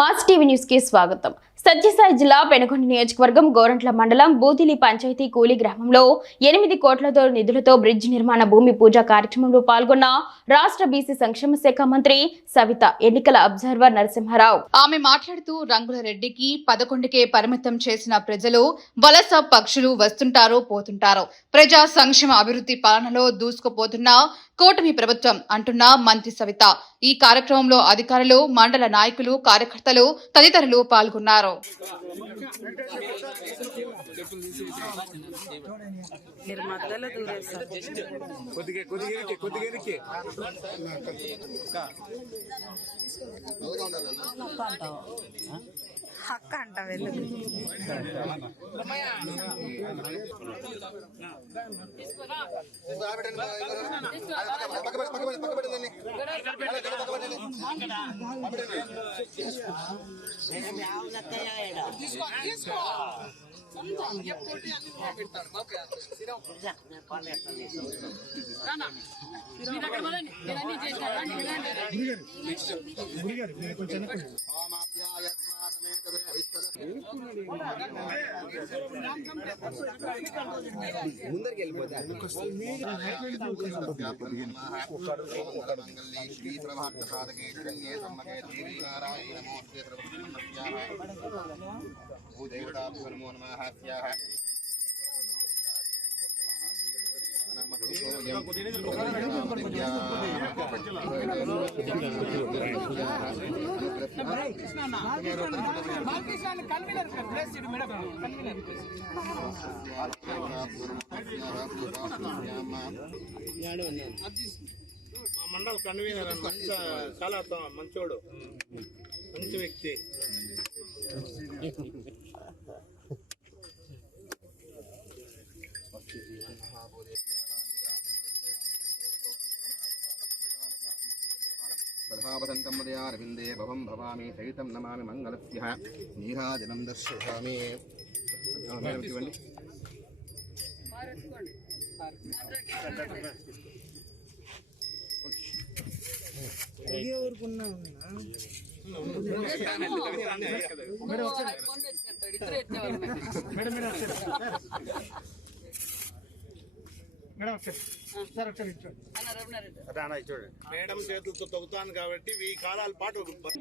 Mass TV న్యూస్కి స్వాగతం. సత్యసాయి జిల్లా పెనుగొండ నియోజకవర్గం గోరంట్ల మండలం బూతిలి పంచాయతీ కూలి గ్రామంలో ఎనిమిది కోట్లతో నిధులతో బ్రిడ్జ్ నిర్మాణ భూమి పూజ కార్యక్రమంలో పాల్గొన్న రాష్ట్ర బీసీ సంక్షేమ శాఖ మంత్రి సవిత ఎన్నికల అబ్జర్వర్ నరసింహారావు. ఆమె మాట్లాడుతూ రంగుల రెడ్డికి పదకొండుకే పరిమితం చేసిన ప్రజలు వలస పక్షులు వస్తుంటారో పోతుంటారో. ప్రజా సంక్షేమ అభివృద్ధి పాలనలో దూసుకుపోతున్న కూటమి ప్రభుత్వం అంటున్న మంత్రి సవిత. ఈ కార్యక్రమంలో అధికారులు మండల నాయకులు కార్యకర్తలు తదితరులు పాల్గొన్నారు. మీరు మధ్యలో దూరేస్తారు కొద్దిగా కొద్దిగా ఇరికి, కొద్దిగా ఇరికి. హక్క అంట వెళ్ళదు మా మండల కన్వీనర్ మంచి చాలా మంచోడు. మంచి వ్యక్తి. కమలకమలకమలయారవిందే భవం భవామి సైతం నమామి మంగళస్య. నీరాజనం దర్శయామి ఇవ్వండి మేడం మేడం మేడం చేతులతో తొగుతాను కాబట్టి వెయ్యి కాలాల పాటు ఒక బ-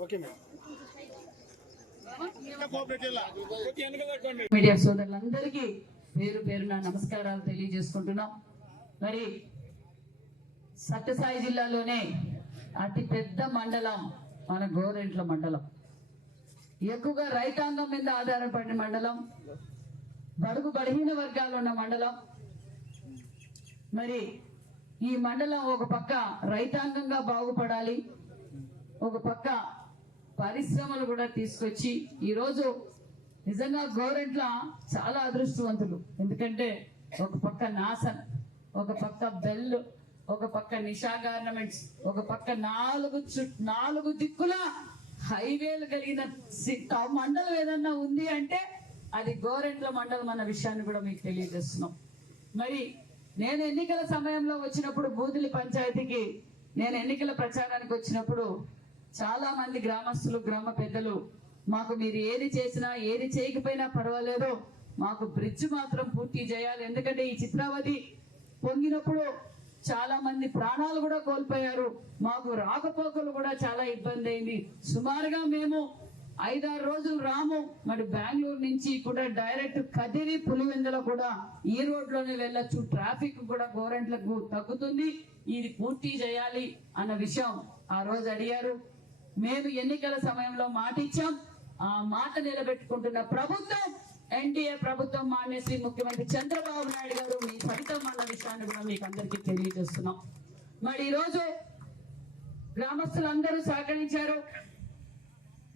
ఓకే మేడం. కోఆపరేట్ చేయాలా? కొద్దిగా వెనక తగ్గండి. మీడియా సోదరులందరికీ పేరు పేరున నమస్కారాలు తెలియజేసుకుంటున్నాం. మరి సత్యసాయి జిల్లాలోనే అతి పెద్ద మండలం మన గోరింట్ల మండలం. ఎక్కువగా రైతాంగం మీద ఆధారపడిన మండలం. బడుగు బలహీన వర్గాలు ఉన్న మండలం. మరి ఈ మండలం ఒక పక్క రైతాంగంగా బాగుపడాలి. ఒక పక్క పరిశ్రమలు కూడా తీసుకొచ్చి ఈరోజు నిజంగా గోరెంట్ల చాలా అదృష్టవంతులు. ఎందుకంటే ఒక పక్క నాసన్ ఒక పక్క బెల్ ఒక పక్క నిషా గార్నమెంట్స్ ఒక పక్క నాలుగు చు నాలుగు దిక్కుల హైవేలు కలిగిన మండలం ఏదన్నా ఉంది అంటే అది గోరెంట్ల మండలం అన్న విషయాన్ని కూడా మీకు తెలియజేస్తున్నాం. మరి నేను ఎన్నికల సమయంలో వచ్చినప్పుడు బూదిలి పంచాయతీకి నేను ఎన్నికల ప్రచారానికి వచ్చినప్పుడు చాలా మంది గ్రామస్తులు గ్రామ పెద్దలు మాకు మీరు ఏది చేసినా ఏది చేయకపోయినా పర్వాలేదు మాకు బ్రిడ్జ్ మాత్రం పూర్తి చేయాలి. ఎందుకంటే ఈ చిత్రావతి పొంగినప్పుడు చాలా మంది ప్రాణాలు కూడా కోల్పోయారు. మాకు రాకపోకలు కూడా చాలా ఇబ్బంది అయింది. సుమారుగా మేము ఐదారు రోజులు రాము. మరి బెంగళూరు నుంచి కూడా డైరెక్ట్ కదిరి పులివెందులో కూడా ఈ రోడ్లోనే వెళ్ళొచ్చు. ట్రాఫిక్ కూడా గోరెంట్లకు తగ్గుతుంది. ఇది పూర్తి చేయాలి అన్న విషయం ఆ రోజు అడిగారు. మేము ఎన్నికల సమయంలో మాట ఇచ్చాం ఆ మాట నిలబెట్టుకుంటున్న ప్రభుత్వం ఎన్డీఏ ప్రభుత్వం మాన్య శ్రీ ముఖ్యమంత్రి చంద్రబాబు నాయుడు గారు మీ ఫలితం అన్న విషయాన్ని కూడా మీకు అందరికీ తెలియజేస్తున్నాం. మరి ఈరోజు గ్రామస్తులందరూ సహకరించారు.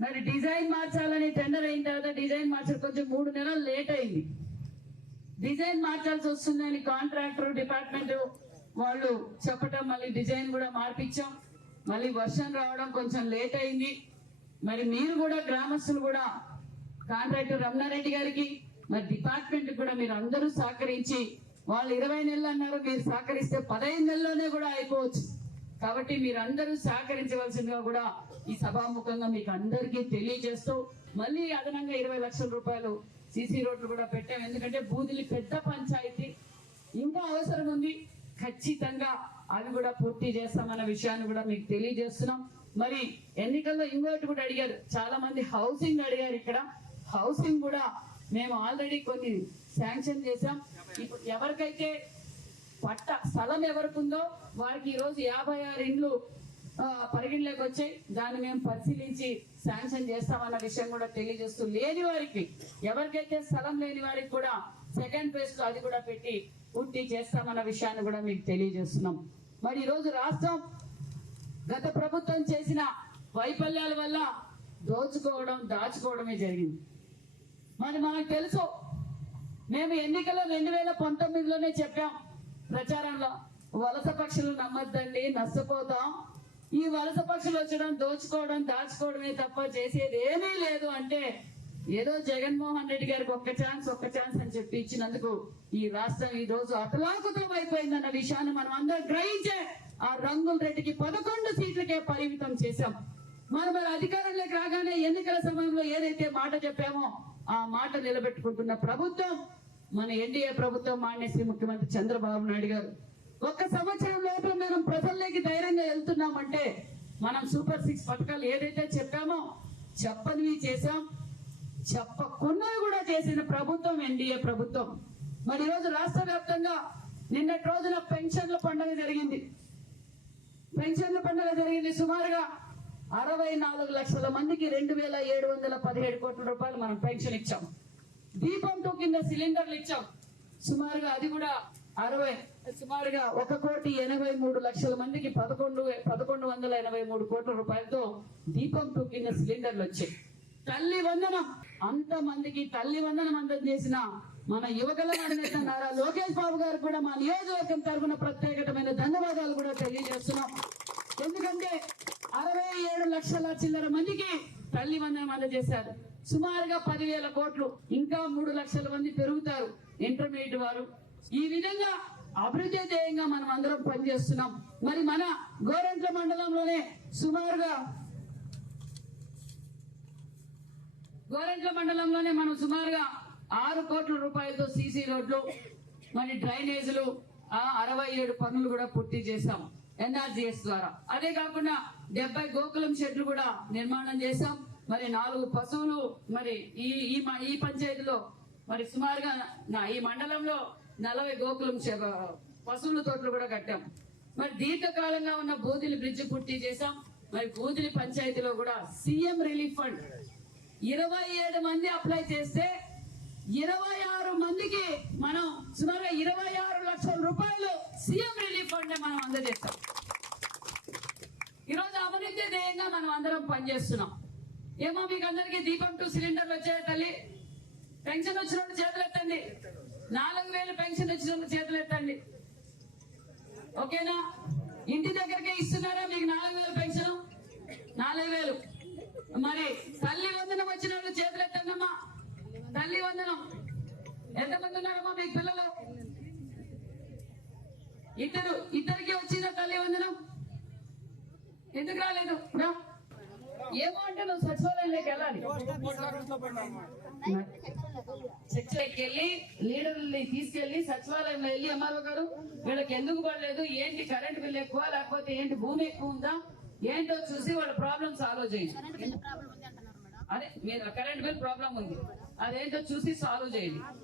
మరి డిజైన్ మార్చాలని టెండర్ అయిన తర్వాత డిజైన్ మార్చడం కొంచెం మూడు నెలలు లేట్ అయింది. డిజైన్ మార్చాల్సి వస్తుందని కాంట్రాక్టర్ డిపార్ట్మెంట్ వాళ్ళు చెప్పటం మళ్ళీ డిజైన్ కూడా మార్పించాం. మళ్ళీ వర్షం రావడం కొంచెం లేట్ అయింది. మరి మీరు కూడా గ్రామస్తులు కూడా కాంట్రాక్టర్ రమణారెడ్డి గారికి మరి డిపార్ట్మెంట్ కూడా మీరు అందరూ సహకరించి వాళ్ళు ఇరవై నెలలు అన్నారు మీరు సహకరిస్తే పదహైదు నెలల్లోనే కూడా అయిపోవచ్చు. కాబట్టి మీరందరూ సహకరించవలసిందిగా కూడా ఈ సభాముఖంగా మీకు అందరికీ తెలియజేస్తూ మళ్ళీ అదనంగా ఇరవై లక్షల రూపాయలు సీసీ రోడ్లు కూడా పెట్టాం. ఎందుకంటే బూదిలి పెద్ద పంచాయతీ. ఇంకా అవసరం ఉంది. ఖచ్చితంగా అవి కూడా పూర్తి చేస్తామన్న విషయాన్ని కూడా మీకు తెలియజేస్తున్నాం. మరి ఎన్నికల్లో ఇంకోటి కూడా అడిగారు. చాలా మంది హౌసింగ్ అడిగారు ఇక్కడ. హౌసింగ్ కూడా మేము ఆల్రెడీ కొన్ని శాంక్షన్ చేసాం ఇప్పుడు ఎవరికైతే పట్ట స్థలం ఎవరికి ఉందో వారికి ఈరోజు యాభై ఆరు ఇండ్లు పరిగణలోకి వచ్చాయి. దాన్ని మేము పరిశీలించి శాంక్షన్ చేస్తామన్న విషయం కూడా తెలియజేస్తూ లేని వారికి ఎవరికైతే స్థలం లేని వారికి కూడా సెకండ్ ఫేజ్లో అది కూడా పెట్టి పూర్తి చేస్తామన్న విషయాన్ని కూడా మీకు తెలియజేస్తున్నాం. మరి ఈరోజు రాష్ట్రం గత ప్రభుత్వం చేసిన వైఫల్యాల వల్ల దోచుకోవడం దాచుకోవడమే జరిగింది. మరి మనకు తెలుసు. మేము ఎన్నికల్లో రెండు వేల పంతొమ్మిదిలోనే చెప్పాం ప్రచారంలో వలస పక్షులు నమ్మద్దండి నష్టపోతాం. ఈ వలస పక్షులు వచ్చడం దోచుకోవడం దాచుకోవడమే తప్ప చేసేది ఏమీ లేదు అంటే ఏదో జగన్మోహన్ రెడ్డి గారికి ఒక్క ఛాన్స్ ఒక్క ఛాన్స్ అని చెప్పి ఇచ్చినందుకు ఈ రాష్ట్రం ఈ రోజు అతలాకుతం అయిపోయిందన్న విషయాన్ని మనం అందరం గ్రహించే ఆ రంగుల రెడ్డికి పదకొండు సీట్లకే పరిమితం చేశాం. మనం మరి అధికారంలోకి రాగానే ఎన్నికల సమయంలో ఏదైతే మాట చెప్పామో ఆ మాట నిలబెట్టుకుంటున్న ప్రభుత్వం మన ఎన్డీఏ ప్రభుత్వం మానేసి ముఖ్యమంత్రి చంద్రబాబు నాయుడు గారు. ఒక్క సంవత్సరం లోపల మనం ప్రజల్లోకి ధైర్యంగా వెళ్తున్నామంటే మనం సూపర్ సిక్స్ పథకాలు ఏదైతే చెప్పామో చెప్పనివి చేశాం. చెప్పకున్నవి కూడా చేసిన ప్రభుత్వం ఎన్డీఏ ప్రభుత్వం. మరి ఈరోజు రాష్ట్ర వ్యాప్తంగా నిన్నటి రోజున పెన్షన్ల పండుగ జరిగింది. పెన్షన్ల పండుగ జరిగింది సుమారుగా అరవై నాలుగు లక్షల మందికి రెండు వేల ఏడు వందల పదిహేడు కోట్ల రూపాయలు మనం పెన్షన్ ఇచ్చాం. దీపం టూ కింద సిలిండర్లు ఇచ్చాం. సుమారుగా అది కూడా అరవై సుమారుగా ఒక కోటి ఎనభై మూడు లక్షల మందికి పదకొండు పదకొండు వందల ఎనభై మూడు కోట్ల రూపాయలతో దీపం టూ కింద సిలిండర్లు వచ్చాయి. తల్లి వందనం. అంత మందికి తల్లి వందనం అందం చేసిన మన యువకుల అధినేత నారా లోకేష్ బాబు గారు కూడా మా నియోజకవర్గం తరఫున ప్రత్యేకమైన ధన్యవాదాలు కూడా తెలియజేస్తున్నాం. ఎందుకంటే అరవై ఏడు లక్షల చిల్లర మందికి తల్లి వందనం అందజేశారు. సుమారుగా పదివేల కోట్లు ఇంకా మూడు లక్షల మంది పెరుగుతారు ఇంటర్మీడియట్ వారు. ఈ విధంగా అభివృద్ధి ధ్యేయంగా మనం అందరం పనిచేస్తున్నాం. మరి మన గోరంట్ల మండలంలోనే సుమారుగా గోరంట్ల మండలంలోనే మనం సుమారుగా ఆరు కోట్ల రూపాయలతో సీసీ రోడ్లు మరి డ్రైనేజీలు ఆ అరవై ఏడు పనులు కూడా పూర్తి చేశాం. ఎన్ఆర్జీఎస్ ద్వారా. అదే కాకుండా డెబ్బై గోకులం షెడ్లు కూడా నిర్మాణం చేశాం. మరి నాలుగు పశువులు మరి ఈ ఈ మ- ఈ పంచాయతీలో మరి సుమారుగా నా- ఈ మండలంలో నలభై గోకులం పశువుల తోటలు కూడా కట్టాం. మరి దీర్ఘకాలంగా ఉన్న బూదిలి బ్రిడ్జ్ పూర్తి చేశాం. మరి బూదిలి పంచాయతీలో కూడా సీఎం రిలీఫ్ ఫండ్. ఇరవై ఏడు మంది అప్లై చేస్తే ఇరవై ఆరు మందికి మనం సుమారుగా ఇరవై ఆరు లక్షల రూపాయలు సీఎం రిలీఫ్ ఫండ్ మనం అందజేస్తాం. ఈరోజు అవినీతి ధ్యేయంగా మనం అందరం పనిచేస్తున్నాం. ఏమో మీకు అందరికీ దీపం టూ సిలిండర్లు వచ్చాయి తల్లి? పెన్షన్ వచ్చిన వాళ్ళు చేతులు నాలుగు వేలు పెన్షన్ వచ్చిన వాళ్ళు చేతులు ఓకేనా? ఇంటి దగ్గరకే ఇస్తున్నారా మీకు నాలుగు వేలు పెన్షన్? నాలుగు వేలు. మరి తల్లి వందనం వచ్చిన వాళ్ళు చేతులు ఎత్తండమ్మా తల్లి వందనం ఎంతమంది ఉన్నారమ్మా మీకు పిల్లలు ఇద్దరు ఇద్దరికి వచ్చిందా తల్లి వందనం? ఎందుకు రాలేదు? రా. ఏమో అంటే నువ్వు సచివాలయంలోకి వెళ్ళాలి. చర్చలోకి వెళ్ళి లీడర్ని తీసుకెళ్ళి సచివాలయంలో వెళ్ళి ఎంఆర్ఓ గారు వీళ్ళకి ఎందుకు పడలేదు? ఏంటి కరెంట్ బిల్ ఎక్కువ లేకపోతే ఏంటి భూమి ఎక్కువ ఉందా? ఏంటో చూసి వాళ్ళ ప్రాబ్లమ్ సాల్వ్ చేయండి అదే మీరు కరెంట్ బిల్ ప్రాబ్లం ఉంది. అదేంటో చూసి సాల్వ్ చేయండి